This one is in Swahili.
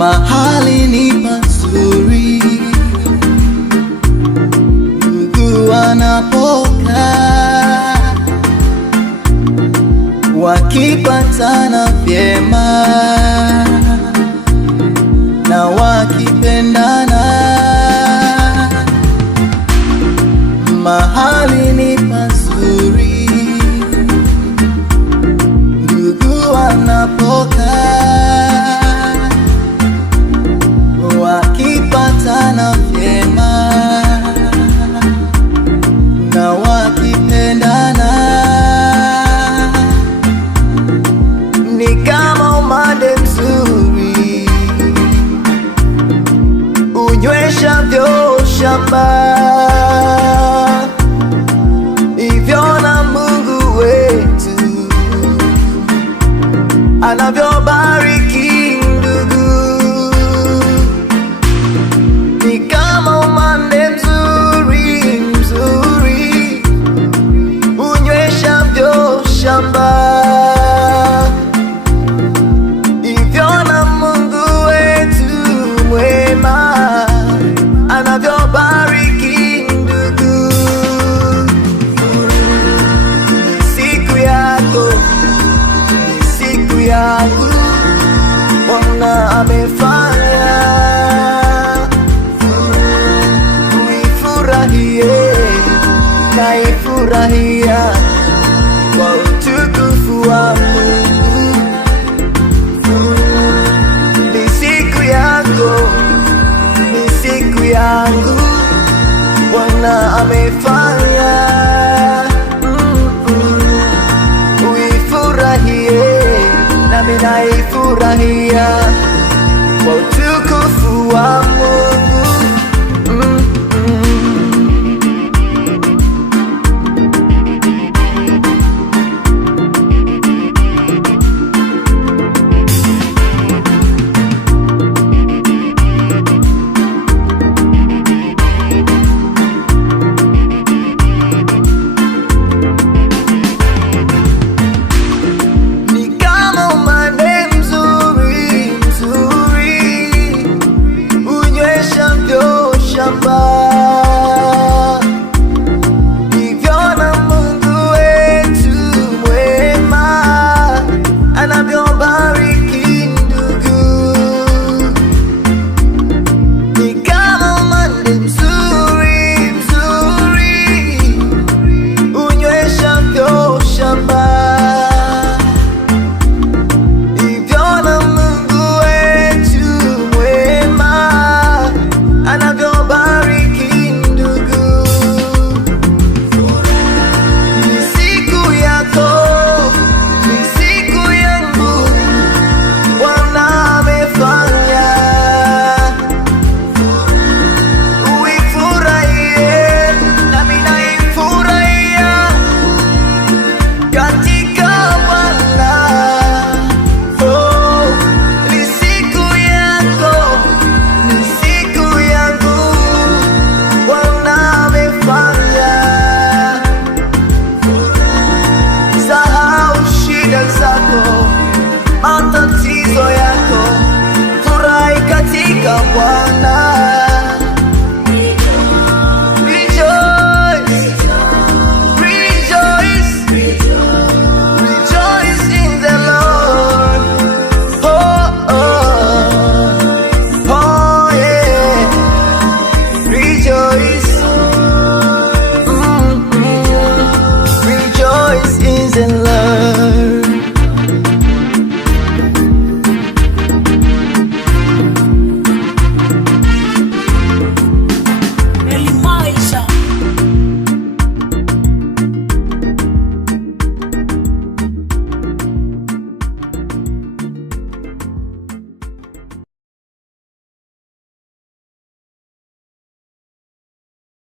mahali ni pazuri, ndugu wanapokaa wakipatana vyema na wakipendana. Mahali ni pazuri, ndugu wanapokaa wakipatana vyema na wakipendana. Ni kama umande mzuri unyweshavyo shamba, hivyo na Mungu wetu anavyobariki ndugu. Ni kama umande mzuri unyweshavyo shamba, hivyo na Mungu wetu mwema anavyobariki ndugu. Ni siku yako, ni siku yangu, Bwana amefanya, uifurahie na ifurahia kwa utukufu wa Mungu. Ni siku yako, ni siku yangu, Bwana amefanya, uifurahie nami naifurahia kwa utukufu